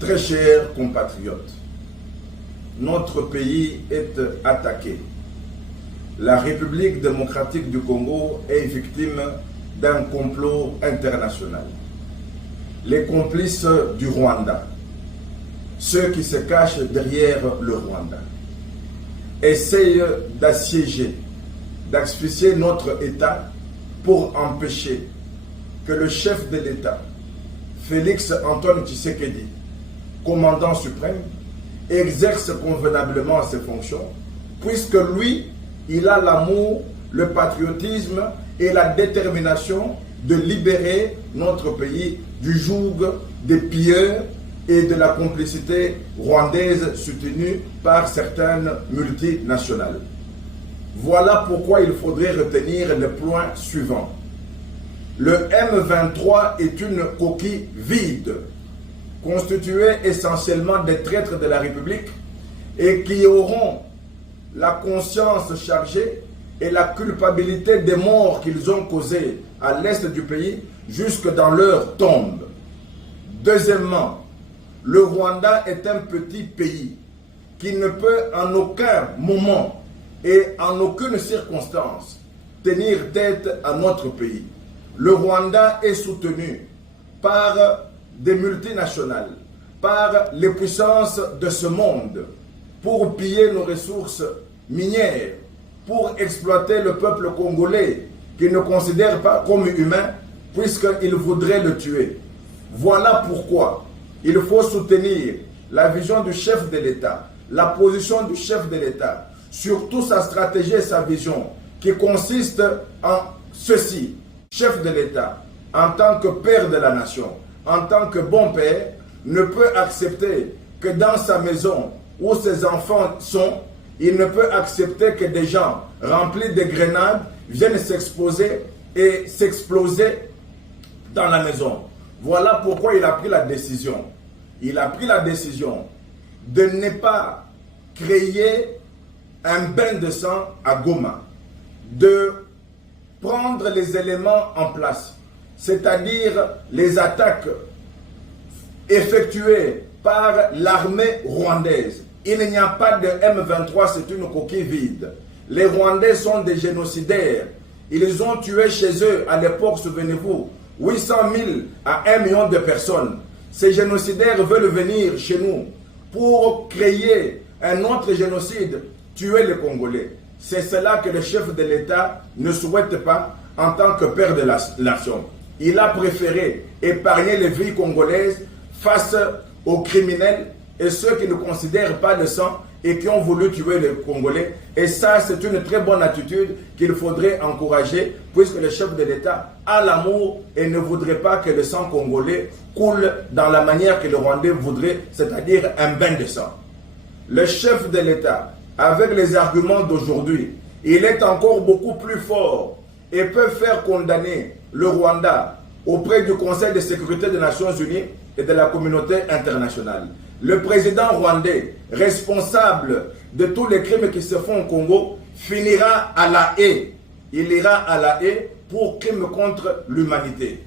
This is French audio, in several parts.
Très chers compatriotes, notre pays est attaqué. La République démocratique du Congo est victime d'un complot international. Les complices du Rwanda, ceux qui se cachent derrière le Rwanda, essayent d'assiéger, d'asphyxier notre État pour empêcher que le chef de l'État, Félix Antoine Tshisekedi, commandant suprême, exerce convenablement ses fonctions, puisque lui, il a l'amour, le patriotisme et la détermination de libérer notre pays du joug des pilleurs et de la complicité rwandaise soutenue par certaines multinationales. Voilà pourquoi il faudrait retenir le point suivant. Le M23 est une coquille vide, constituée essentiellement des traîtres de la République et qui auront la conscience chargée et la culpabilité des morts qu'ils ont causées à l'est du pays jusque dans leur tombe. Deuxièmement, le Rwanda est un petit pays qui ne peut en aucun moment et en aucune circonstance tenir tête à notre pays. Le Rwanda est soutenu par des multinationales, par les puissances de ce monde, pour piller nos ressources minières, pour exploiter le peuple congolais qu'ils ne considèrent pas comme humain, puisqu'ils voudraient le tuer. Voilà pourquoi il faut soutenir la vision du chef de l'État, la position du chef de l'État, surtout sa stratégie et sa vision, qui consiste en ceci. Chef de l'État, en tant que père de la nation, en tant que bon père, ne peut accepter que dans sa maison où ses enfants sont, il ne peut accepter que des gens remplis de grenades viennent s'exposer et s'exploser dans la maison. Voilà pourquoi il a pris la décision. Il a pris la décision de ne pas créer un bain de sang à Goma, de prendre les éléments en place, c'est-à-dire les attaques effectuées par l'armée rwandaise. Il n'y a pas de M23, c'est une coquille vide. Les Rwandais sont des génocidaires. Ils ont tué chez eux, à l'époque, souvenez-vous, 800 000 à 1 million de personnes. Ces génocidaires veulent venir chez nous pour créer un autre génocide, tuer les Congolais. C'est cela que le chef de l'État ne souhaite pas en tant que père de la nation. Il a préféré épargner les vies congolaises face aux criminels et ceux qui ne considèrent pas le sang et qui ont voulu tuer les Congolais. Et ça, c'est une très bonne attitude qu'il faudrait encourager, puisque le chef de l'État a l'amour et ne voudrait pas que le sang congolais coule dans la manière que le Rwandais voudrait, c'est-à-dire un bain de sang. Le chef de l'État, avec les arguments d'aujourd'hui, il est encore beaucoup plus fort et peut faire condamner le Rwanda auprès du Conseil de sécurité des Nations Unies et de la communauté internationale. Le président rwandais, responsable de tous les crimes qui se font au Congo, finira à la haie. Il ira à la haie pour crimes contre l'humanité.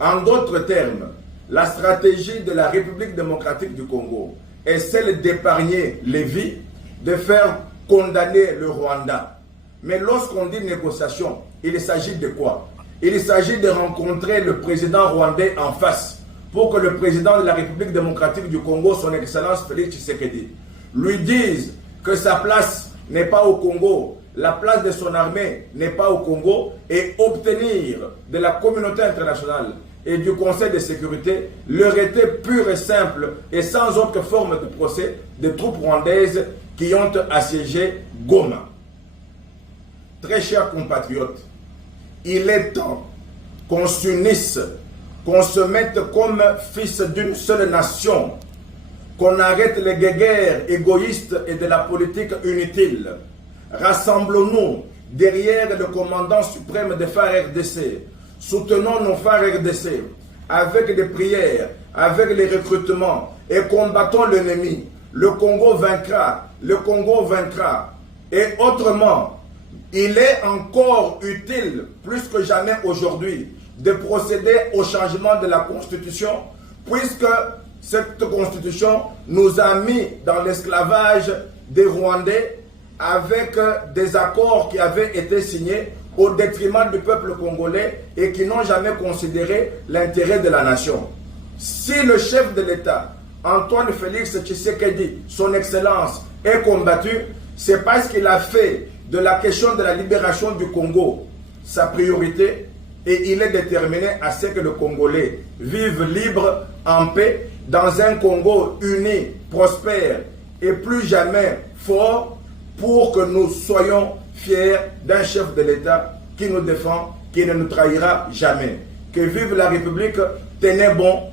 En d'autres termes, la stratégie de la République démocratique du Congo est celle d'épargner les vies, de faire condamner le Rwanda. Mais lorsqu'on dit négociation, il s'agit de quoi? Il s'agit de rencontrer le président rwandais en face pour que le président de la République démocratique du Congo, son Excellence Félix Tshisekedi, lui dise que sa place n'est pas au Congo, la place de son armée n'est pas au Congo, et obtenir de la communauté internationale et du Conseil de sécurité le retrait pur et simple et sans autre forme de procès des troupes rwandaises qui ont assiégé Goma. Très chers compatriotes, il est temps qu'on s'unisse, qu'on se mette comme fils d'une seule nation, qu'on arrête les guerres égoïstes et de la politique inutile. Rassemblons-nous derrière le commandant suprême des FARDC. Soutenons nos FARDC avec des prières, avec les recrutements et combattons l'ennemi. Le Congo vaincra, le Congo vaincra. Et autrement, il est encore utile, plus que jamais aujourd'hui, de procéder au changement de la Constitution, puisque Cette constitution nous a mis dans l'esclavage des Rwandais avec des accords qui avaient été signés au détriment du peuple congolais et qui n'ont jamais considéré l'intérêt de la nation. Si le chef de l'État, Antoine Félix Tshisekedi, son excellence, est combattu, c'est parce qu'il a fait de la question de la libération du Congo sa priorité et il est déterminé à ce que le Congolais vive libre, en paix, dans un Congo uni, prospère et plus jamais fort, pour que nous soyons fiers d'un chef de l'État qui nous défend, qui ne nous trahira jamais. Que vive la République, tenez bon,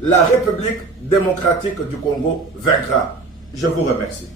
la République démocratique du Congo vaincra. Je vous remercie.